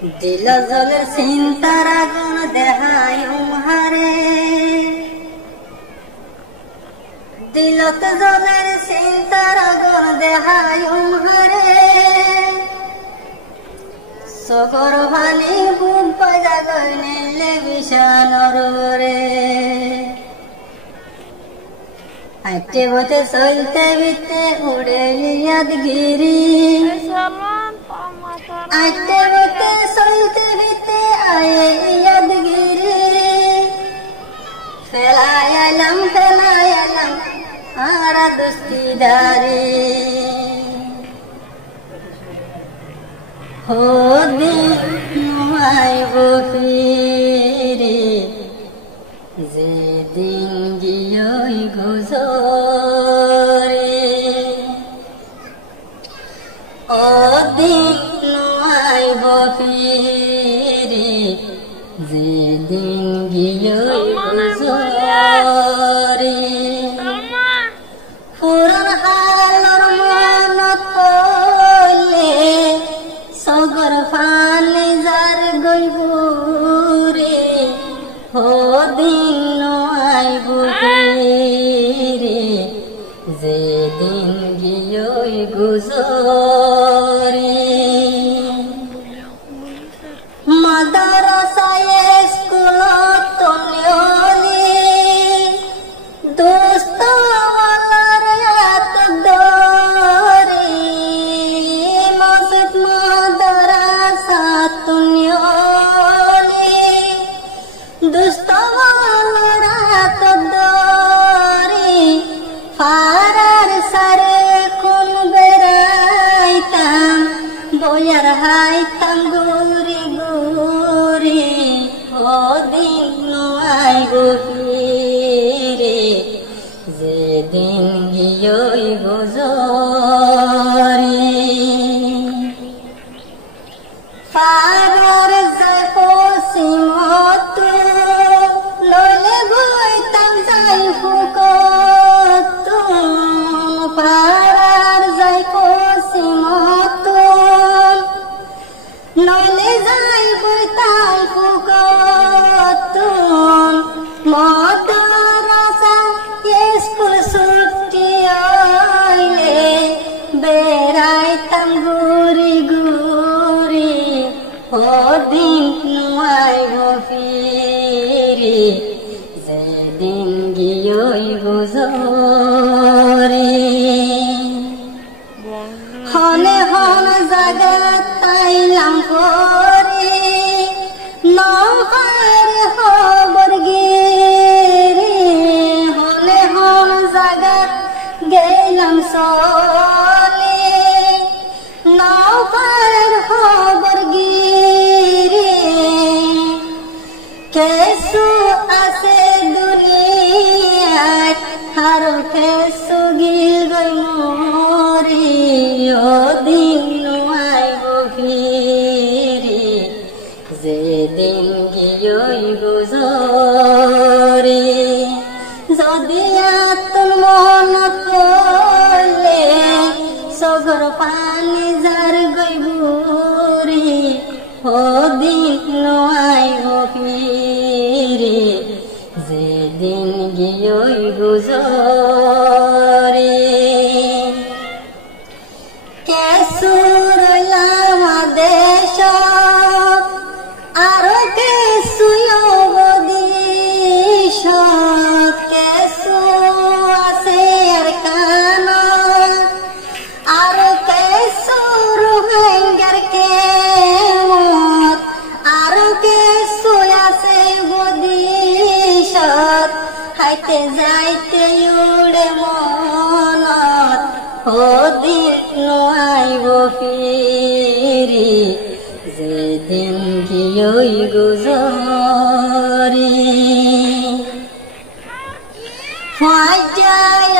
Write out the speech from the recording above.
দিল জলের চিন্তার আগুন দেহায় হারে দিলত জলের চিন্তার আগুন দেহায় হারে চকর ভালি বুক বাজা গই নিলে বিছানর রে আইতে বতে চলতে বিতে উড়ে ইয়াদগিরি আইতে বতে চলতে বিতে আয়ে ইয়াদগিরি ফেলাই আলাম আর দস্তিদারি হো দিন আইব ফিরে যেদিন গিয়ে গুজরে ও দিন আইব ফিরে যেদিন গিয়ে গুজরে পুরান হালর মনত পড়লে সগর ফালে যার গইব রে হো দিন আইব রে যেদিন গিয়ে গুজরে মাদ্রাসায় স্কুলত নিয়লি দোস্ত ওয়ালার হাত ধরে মসজিদ মাদ্রাসা নিয়লি দোস্ত ওয়ালার হাত ধরে ফারার সারে কোন বেড়াইতাম বয়ার হাইতাম গুরি গুরি ও দিন আইব ফিরে যেদিন গিয়ে গুজরে ফারার যায় পশ্চিমত লইলে বইতাম যাই ফুকত ফারার যায় পশ্চিমত নইলে যাই বইতাম ফুকত মাদ্রাসা স্কুল ছুটি আইলে বেড়াইতাম ঘুরি ঘুরি ও দিন আইব ফিরে যেদিন গিয়ে গুজরে হনে হন জাগাত তাইলাম করে নহার খবর গিরে হনে হন জাগাত গেলাম চলে নহার খবর গিরে কেসু আছে দুনিয়ায় আর কেসু গিল গই মরি ও দিন আইব ফিরে যেদিন গিয়ে গুজরে যদি আতন মনত পড়লে সগর পানি যার গইব রে ও দিন আইব ফিরে যেদিন গিয়ে গুজরে কেসু রইলাম দেশ আরো কেসু অবদেশ কেসু আছে আর কান আরো কেসু রোহিঙ্গার কেমত আরো কেসু আছে বদিশ হাইতে যাইতে উড়ে মনত ও দিন আইব ফিরে যেদিন গিয়ে গুজরে ফাজায়